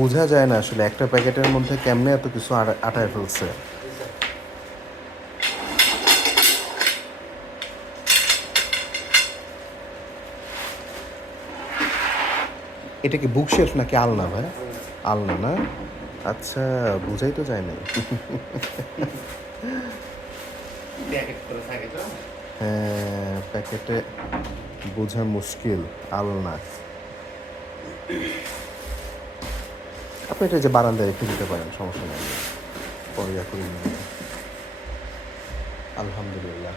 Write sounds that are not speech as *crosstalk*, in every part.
বোঝা যায় না আসলে একটা প্যাকেটের মধ্যে কেমনে এত কিছু আটা- আটায় ফেলছে। এটা কি বুক শেলফ নাকি আলনা ভাই? আলনা না? আচ্ছা বুঝাই তো যায় নাই। হ্যাঁ প্যাকেটে বোঝা মুশকিল আলনা। আপনি এটা যে বারান্দায় রেখে দিতে পারেন, সমস্যা নেই। পরে আলহামদুলিল্লাহ।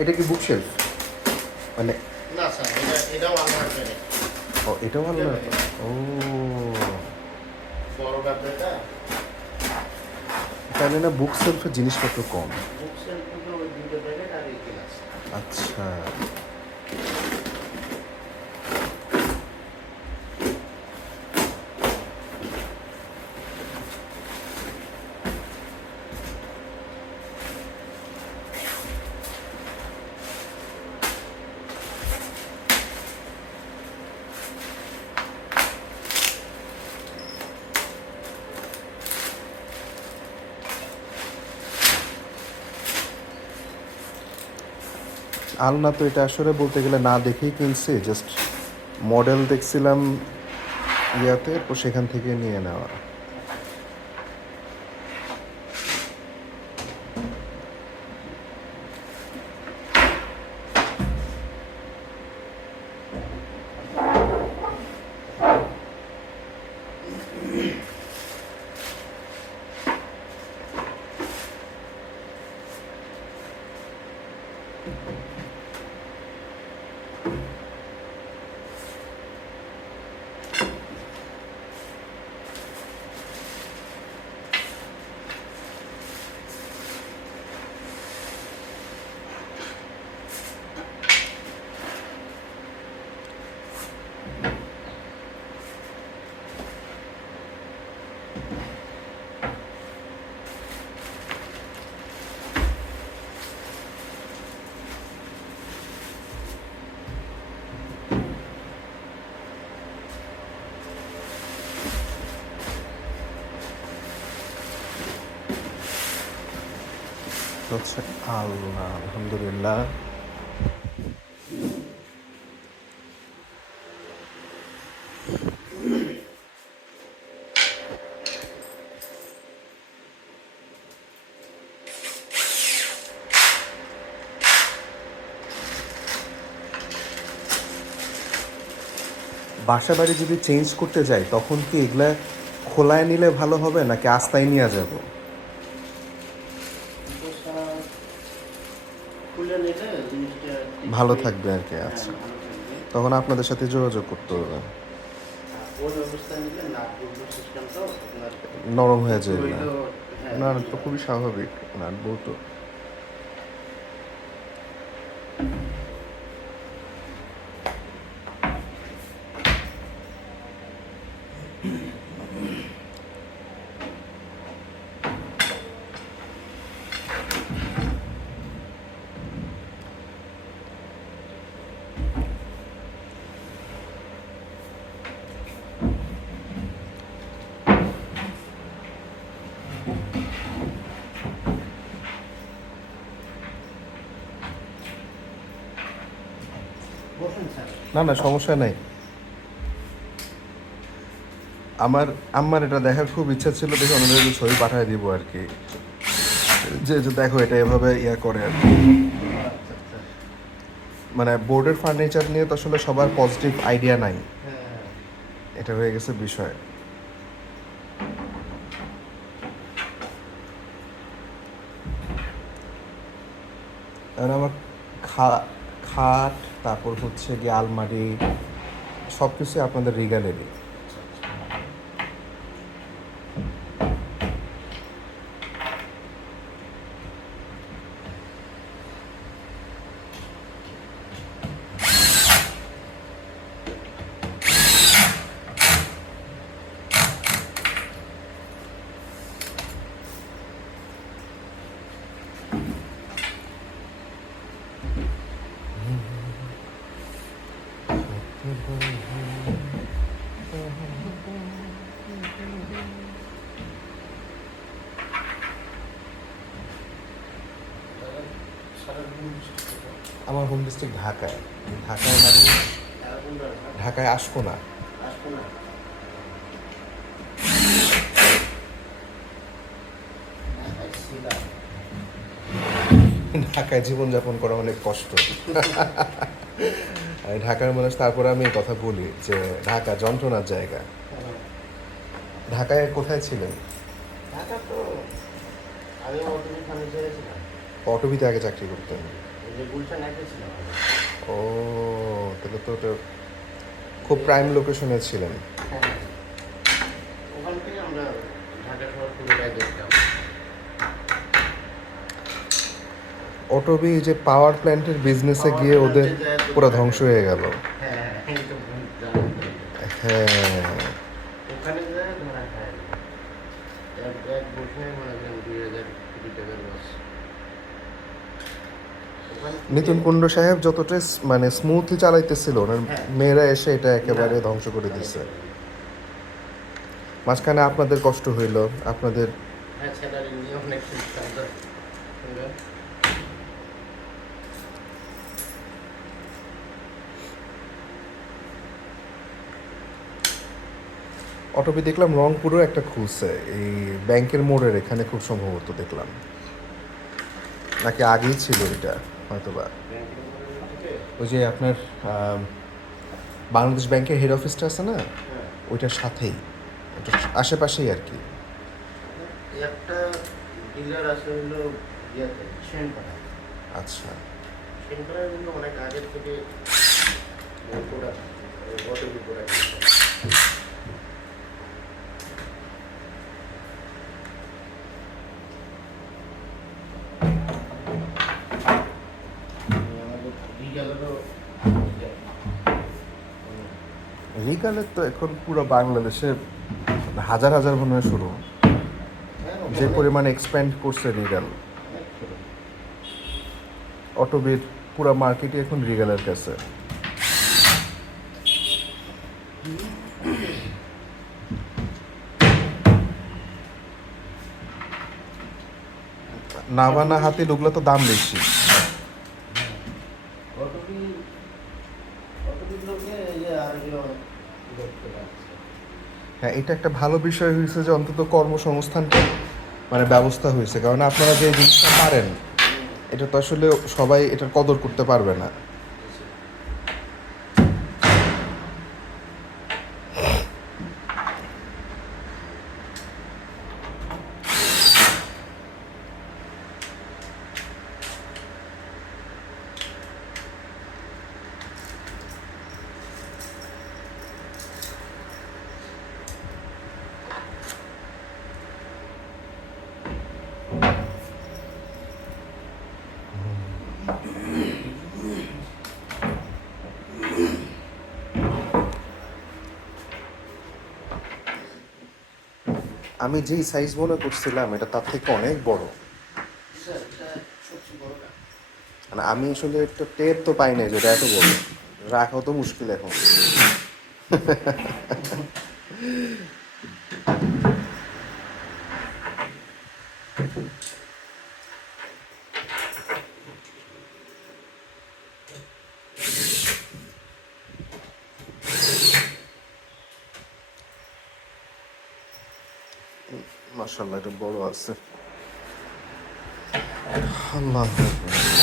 এটা কি বুক শেলফ মানে না স্যার এটা ও এটাও আলনা ও। বড় তাহলে না বুক সেলফের জিনিসপত্র কম। বুক আচ্ছা। আলনা তো এটা আসলে বলতে গেলে না দেখেই কিনছি জাস্ট মডেল দেখছিলাম ইয়াতে, তো সেখান থেকে নিয়ে নেওয়া। হচ্ছে আলনা আলহামদুলিল্লাহ। বাসা বাড়ি যদি চেঞ্জ করতে যাই, তখন কি এগুলা খোলায় নিলে ভালো হবে, নাকি আস্তায় নিয়ে যাব তো স্যার খুলে নিলে জিনিসটা ঠিক ভালো থাকবে আর কি আচ্ছা। তখন আপনাদের সাথে যোগাযোগ করতে হবে। নরম হয়ে যায় না। না তো খুবই স্বাভাবিক। নাট বউ বসুন স্যার না না, সমস্যা নাই। আমার আমার এটা দেখার খুব ইচ্ছা ছিল, দেখে একটু ছবি পাঠিয়ে দিব আর কি। যে যে দেখো, এটা এভাবে ইয়া করে আর কি। মানে বোর্ডের ফার্নিচার নিয়ে তো আসলে সবার পজিটিভ আইডিয়া নাই। এটা হয়ে গেছে বিষয়। আমার খা- খাট তারপর হচ্ছে গিয়ে আলমারি সব কিছু আপনাদের রিগালেরই আমার হোম ডিস্ট্রিক্ট ঢাকায়। ঢাকায় মানে ঢাকায় আসব না। ঢাকায় জীবনযাপন করা অনেক কষ্ট। ঢাকার মানুষ, তারপরে আমি কথা বলি যে ঢাকা যন্ত্রণার জায়গা। ঢাকায় কোথায় ছিলেন? ঢাকা তো, আমি অটোবিতে আগে চাকরি করতেন। ও তাহলে তো ওটা খুব প্রাইম লোকেশনে ছিলেন। হ্যাঁ দেখতাম অটোবি যে পাওয়ার প্ল্যান্টের বিজনেসে গিয়ে ওদের পুরো ধ্বংস হয়ে গেল। হ্যাঁ হ্যাঁ। হ্যাঁ ওখানে যায় ধরা খায় এক এক বসে মনে করেন দুই হাজার কোটি টাকার লস ওখান থেকে- নিতুন কুণ্ড সাহেব যতটা মানে স্মুথলি চালাইতেছিল ওনার হ্যাঁ। মেয়েরা এসে এটা একেবারে ধ্বংস করে দিচ্ছে মাঝখানে আপনাদের কষ্ট হইল আপনাদের হ্যাঁ অটোবি দেখলাম রংপুরেও একটা খুলছে এই ব্যাংকের মোড়ের এখানে খুব সম্ভবত দেখলাম। নাকি আগেই ছিল এটা। হয়তোবা। ওই যে আপনার বাংলাদেশ ব্যাংকের হেড অফিসটা আছে না? ওইটার সাথেই। ওটার আশেপাশেই আর কি। একটা ডিলার আছে হলো ইয়েতে সেনপাড়া আচ্ছা। কিন্তু অনেক আগের থেকে প্রোডাক্ট অটোবি প্রোডাক্ট রিগালের তো এখন পুরো বাংলাদেশে হাজার হাজার মনে হয় শুরু। হ্যাঁ যে পরিমাণ এক্সপ্যান্ড করছে রিগাল অটোবির পুরো মার্কেটই এখন রিগালের কাছে। নাভানা হাতে ঢুকলে তো দাম বেশি অটোবি অটোবির লোকে এই যে আরেকজন দেখতে পাচ্ছে হ্যাঁ এটা একটা ভালো বিষয় হয়েছে যে অন্তত কর্মসংস্থানটা মানে ব্যবস্থা হয়েছে কারণ আপনারা যে জিনিসটা পারেন, এটা তো আসলে সবাই এটার কদর করতে পারবে না। আমি যেই সাইজ মনে করছিলাম, এটা তার থেকে অনেক বড়। মানে আমি আসলে একটা টের তো পাই নাই যে এটা এত বড়। রাখাও তো মুশকিল এখন। *laughs* এটা বড় আছে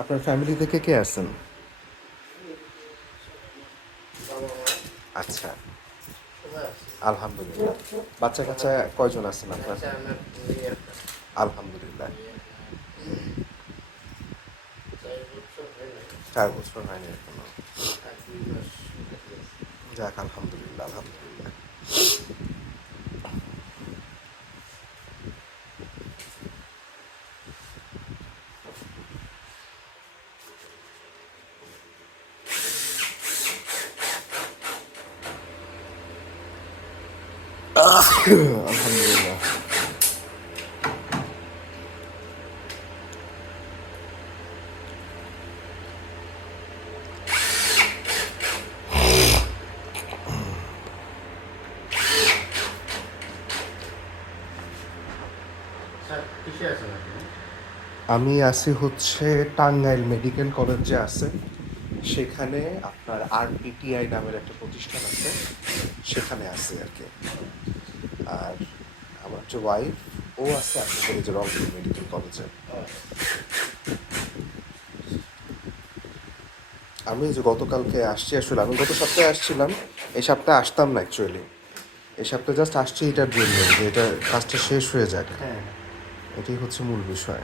আপনার ফ্যামিলি থেকে কে আসছেন? আচ্ছা। আলহামদুলিল্লাহ। বাচ্চা কাচ্চা কয়জন আছেন আপনার? আলহামদুলিল্লাহ। চার বছর হয় হয়নি এখনও। যাক আলহামদুলিল্লাহ আলহামদুলিল্লাহ। আমি আছি হচ্ছে টাঙ্গাইল মেডিকেল কলেজ যে আছে। সেখানে আপনার আরপিটিআই নামের একটা প্রতিষ্ঠান আছে। সেখানে আছে আর কি। আর আমার যে ওয়াইফ ও আছে আপনাদের যে রংপুর মেডিকেল কলেজে আমি যে গতকালকে আসছি আসলে আমি গত সপ্তাহে আসছিলাম এই সপ্তাহে আসতাম না অ্যাকচুয়ালি এই সপ্তাহে জাস্ট আসছি এটার জন্য যে এটা কাজটা শেষ হয়ে যাক। হ্যাঁ। এটাই হচ্ছে মূল বিষয়।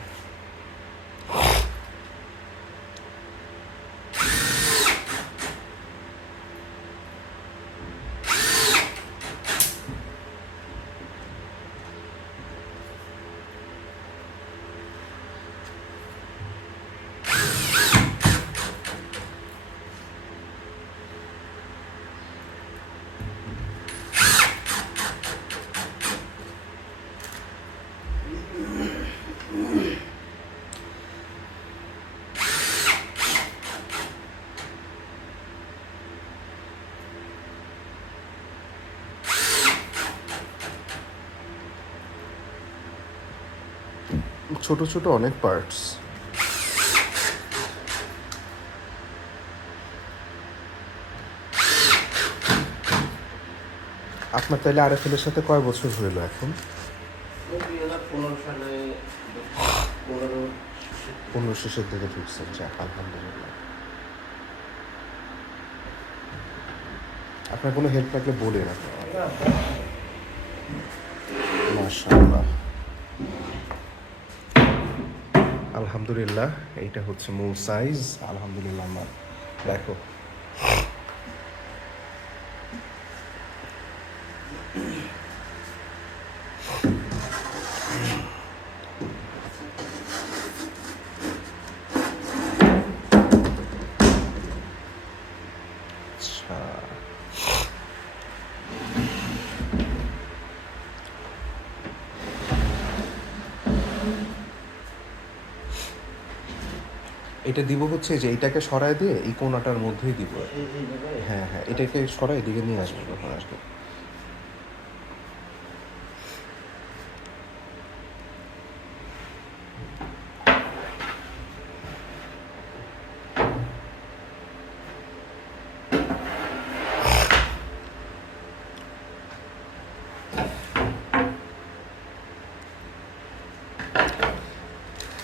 ছোট ছোট অনেক পার্টস আপনার তাহলে আরএফএল সাথে কয় বছর হইল এখন? পনেরো শেষের দিকে ঢুকছেন, যাক, আলহামদুলিল্লাহ। আপনার কোনো হেল্প লাগলে বলেন আপনি মাশাআল্লাহ। আলহামদুলিল্লাহ এইটা হচ্ছে মূল সাইজ আলহামদুলিল্লাহ আমার দেখো এটা দিব হচ্ছে যে এটাকে সরায় দিয়ে এই কোনাটার মধ্যেই দিব। হ্যাঁ হ্যাঁ এটাকে সরাই দিকে নিয়ে আসব তখন আসব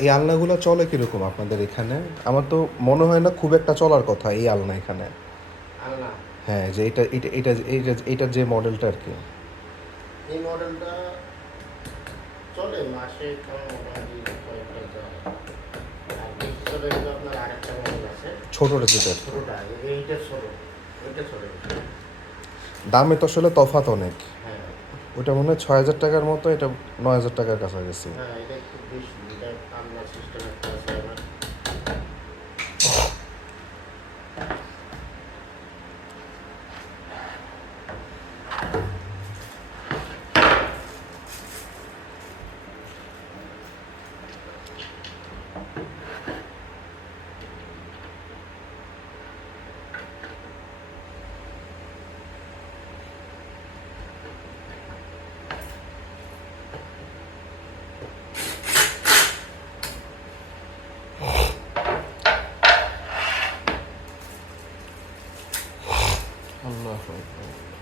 এই আলনাগুলো চলে কীরকম আপনাদের এখানে? আমার তো মনে হয় না খুব একটা চলার কথা এই আলনা এখানে। হ্যাঁ যে এটা এটা এটা এটা এটার যে মডেলটা আর কি। এই মডেলটা চলে মাসে ছোটটা যেটা। এইটা ছোটো দামে তো আসলে তফাৎ অনেক। হ্যাঁ। ওটা মনে হয় ছয় হাজার টাকার মতো, এটা নয় হাজার টাকার কাছাকাছি। হ্যাঁ এটা একটু বেশি, এটা oh, oh.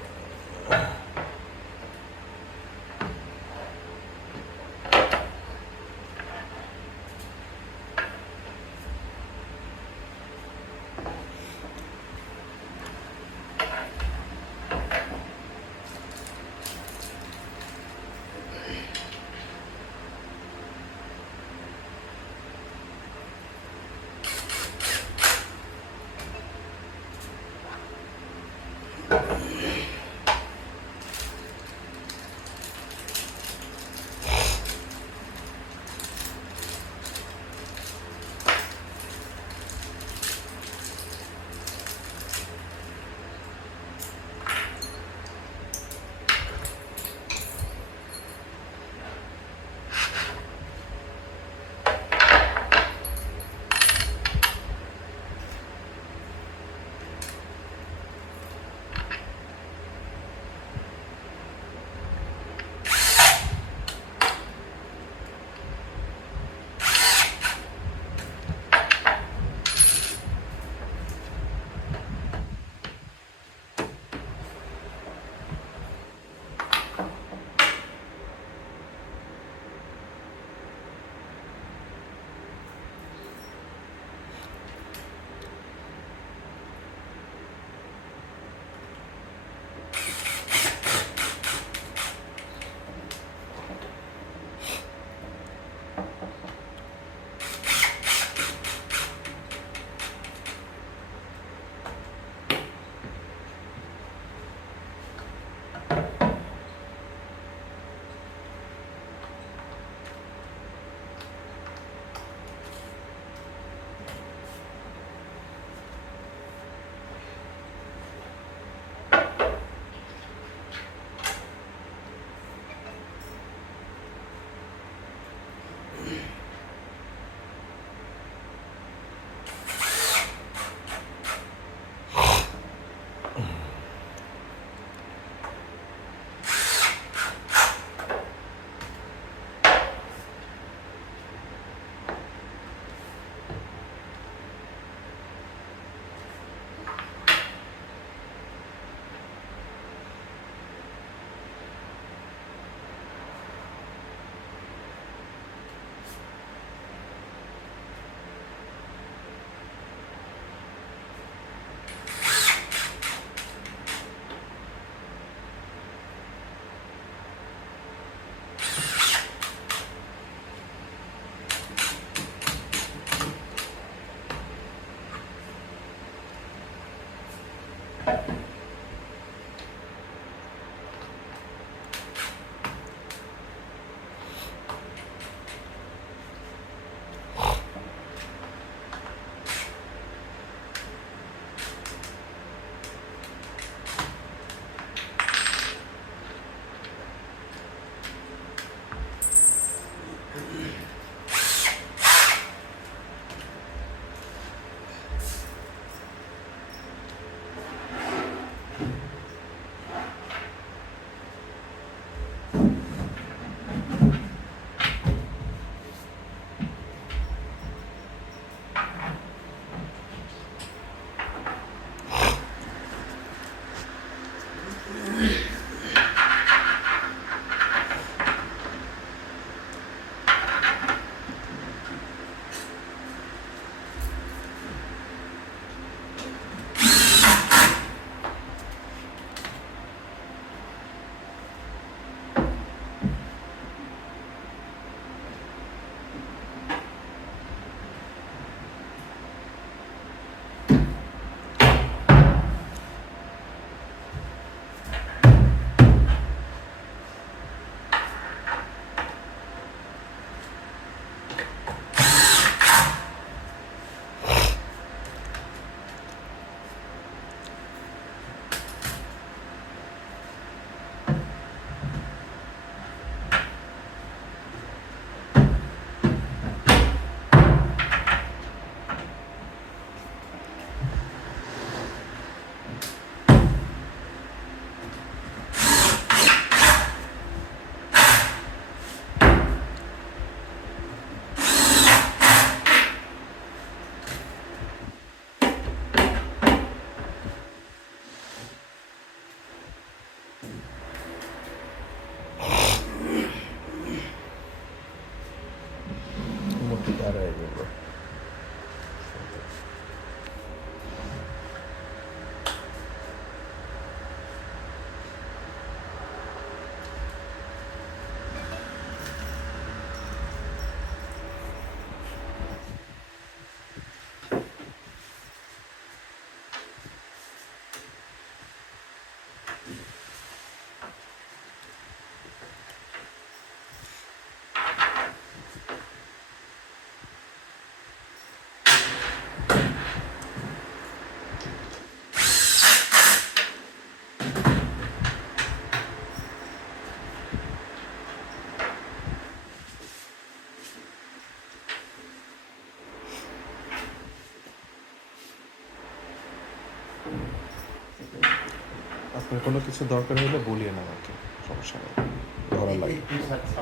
আপনার কোনো কিছু দরকার হলে বলিয়ে না আমাকে সমস্যা নেই।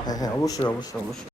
হ্যাঁ হ্যাঁ অবশ্যই অবশ্যই অবশ্যই।